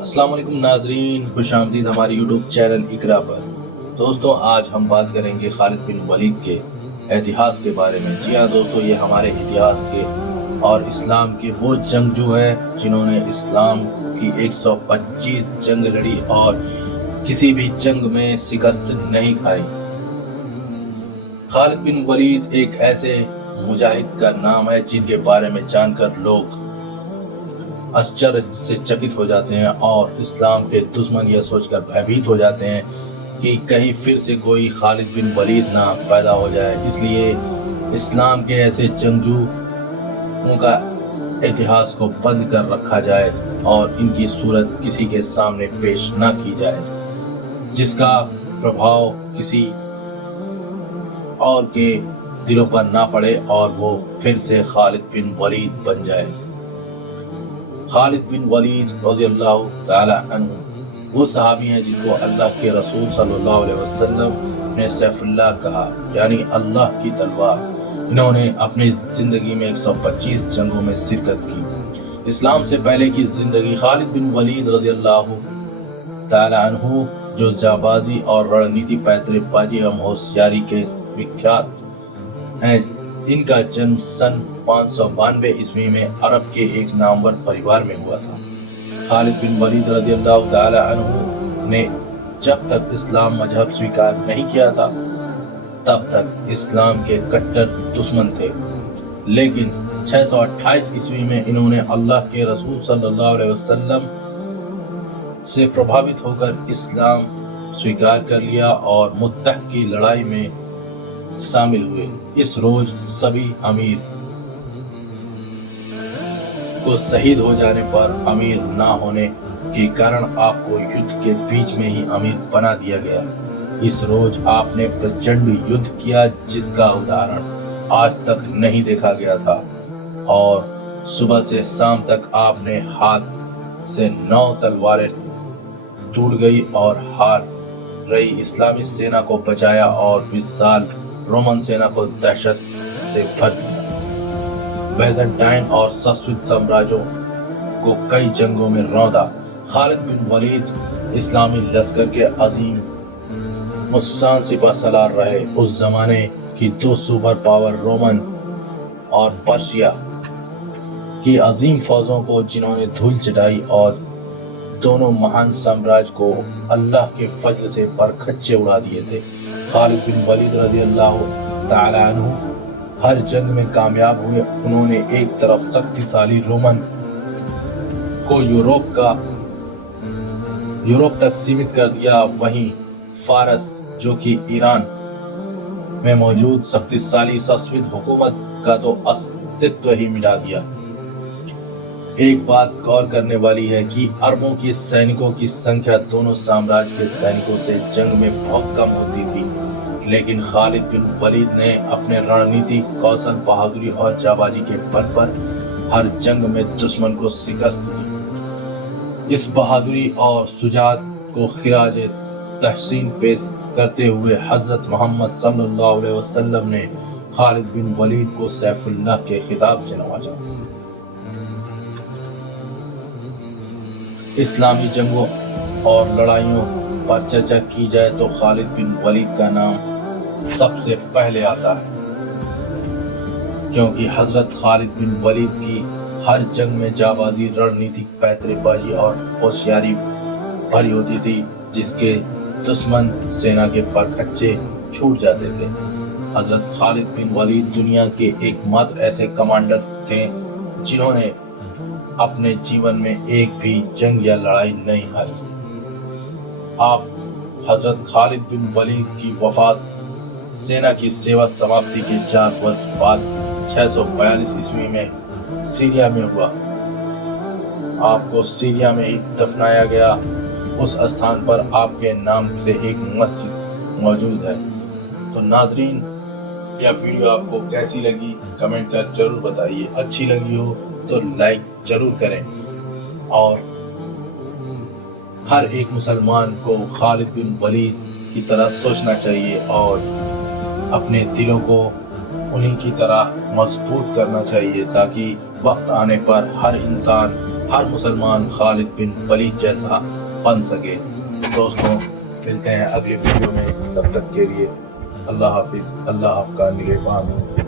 अस्सलाम वालेकुम नाजरीन, खुश आमदीद हमारे यूट्यूब चैनल इकरा पर। दोस्तों, आज हम बात करेंगे खालिद बिन वलीद के इतिहास के बारे में। जी हाँ दोस्तों, ये हमारे इतिहास के और इस्लाम के वो जंगजू हैं जिन्होंने इस्लाम की 125 जंग लड़ी और किसी भी जंग में शिकस्त नहीं खाई। खालिद बिन वलीद एक ऐसे मुजाहिद का नाम है जिनके बारे में जानकर लोग आश्चर्य से चकित हो जाते हैं और इस्लाम के दुश्मन यह सोचकर भयभीत हो जाते हैं कि कहीं फिर से कोई खालिद बिन वलीद ना पैदा हो जाए। इसलिए इस्लाम के ऐसे जंगजू का इतिहास को बंद कर रखा जाए और इनकी सूरत किसी के सामने पेश ना की जाए जिसका प्रभाव किसी और के दिलों पर ना पड़े और वो फिर से खालिद बिन वलीद बन जाए। खालिद बिन वलीद रज़ियल्लाहु ताला अन्हु वो सहाबी हैं जिनको अल्लाह के रसूल सल्लल्लाहु अलैहि वसल्लम ने सैफुल्लाह कहा, यानी अल्लाह की तलवार। इन्होंने अपनी जिंदगी में 125 जंगों में शिरकत की। इस्लाम से पहले की जिंदगी खालिद बिन वलीद रज़ियल्लाहु ताला अन्हु जो जाबाजी और रणनीति पैतरेबाजी एवं होशियारी के विख्यात हैं, इनका जन्म सन 592 ईस्वी में अरब के एक नामवर परिवार में हुआ था। खालिद बिन वलीद रज़ियल्लाहु ताला अन्हु ने जब तक इस्लाम मजहब स्वीकार नहीं किया था तब तक इस्लाम के कट्टर दुश्मन थे, लेकिन 628 ईस्वी में इन्होंने अल्लाह के रसूल सल्लल्लाहु अलैहि वसल्लम से प्रभावित होकर इस्लाम स्वीकार कर लिया और मुत्तह की लड़ाई में शामिल हुए। इस रोज सभी अमीर को शहीद हो जाने पर अमीर ना होने के कारण आपको युद्ध के बीच में ही अमीर बना दिया गया। इस रोज आपने प्रचंड युद्ध किया जिसका उदाहरण आज तक नहीं देखा गया था और सुबह से शाम तक आपने हाथ से 9 तलवारें टूट गई और हार रही इस्लामी सेना को बचाया और विशाल रोमन सेना को दहशत से भर दिया। बैजेंटाइन और सस्विद साम्राज्यों को कई जंगों में रौंदा। खालिद बिन वलीद इस्लामी लश्कर के अजीम मुस्तान सिपह सलार रहे। उस जमाने की 2 सुपर पावर रोमन और पर्शिया की अजीम फौजों को जिन्होंने धूल चटाई और दोनों महान साम्राज्य को अल्लाह के फजल से बरखच्चे उड़ा दिए थे। खालिद बिन वलीद रज़ियल्लाहु ताला अन्हु हर जंग में कामयाब हुए। उन्होंने एक तरफ शक्तिशाली रोमन को यूरोप तक सीमित कर दिया, वहीं फारस जो कि ईरान में मौजूद शक्तिशाली सस्विद हुकूमत का तो अस्तित्व ही मिटा दिया। एक बात गौर करने वाली है कि अरबों के सैनिकों की संख्या दोनों साम्राज्य के सैनिकों से जंग में बहुत कम होती थी, लेकिन खालिद बिन वलीद ने अपने रणनीतिक कौशल, बहादुरी और जाबाजी के बल पर हर जंग में दुश्मन को शिकस्त दी। इस बहादुरी और शुजाअत को खिराज तहसीन पेश करते हुए हजरत मोहम्मद सल्लल्लाहु अलैहि वसल्लम ने खालिद बिन वलीद को सैफुल्लाह के खिताब से नवाजा। इस्लामी जंगों और लड़ाइयों पर चर्चा की जाए तो खालिद बिन वलीद का नाम सबसे पहले आता है, क्योंकि हजरत खालिद बिन वलीद की हर जंग में जाबाजी, रणनीतिक पैतरेबाजी और होशियारी भरी होती थी जिसके दुश्मन सेना के परखच्चे छूट जाते थे। हजरत खालिद बिन वलीद दुनिया के एकमात्र ऐसे कमांडर थे जिन्होंने अपने जीवन में एक भी जंग या लड़ाई नहीं हारी। आप हजरत खालिद बिन वलीद की वफात सेना की सेवा समाप्ति के 4 वर्ष बाद 642 ईस्वी में सीरिया में हुआ। आपको सीरिया में ही दफनाया गया। उस स्थान पर आपके नाम से एक मस्जिद मौजूद है। तो नाजरीन, यह वीडियो आपको कैसी लगी कमेंट कर जरूर बताइए। अच्छी लगी हो तो लाइक जरूर करें और हर एक मुसलमान को खालिद बिन वलीद की तरह सोचना चाहिए और अपने दिलों को उन्हीं की तरह मजबूत करना चाहिए ताकि वक्त आने पर हर इंसान ہر مسلمان خالد بن ولید جیسا بن سکے۔ دوستوں ملتے ہیں اگلی ویڈیو میں، تب تک کے لیے اللہ حافظ، اللہ آپ کا نگہبان ہو۔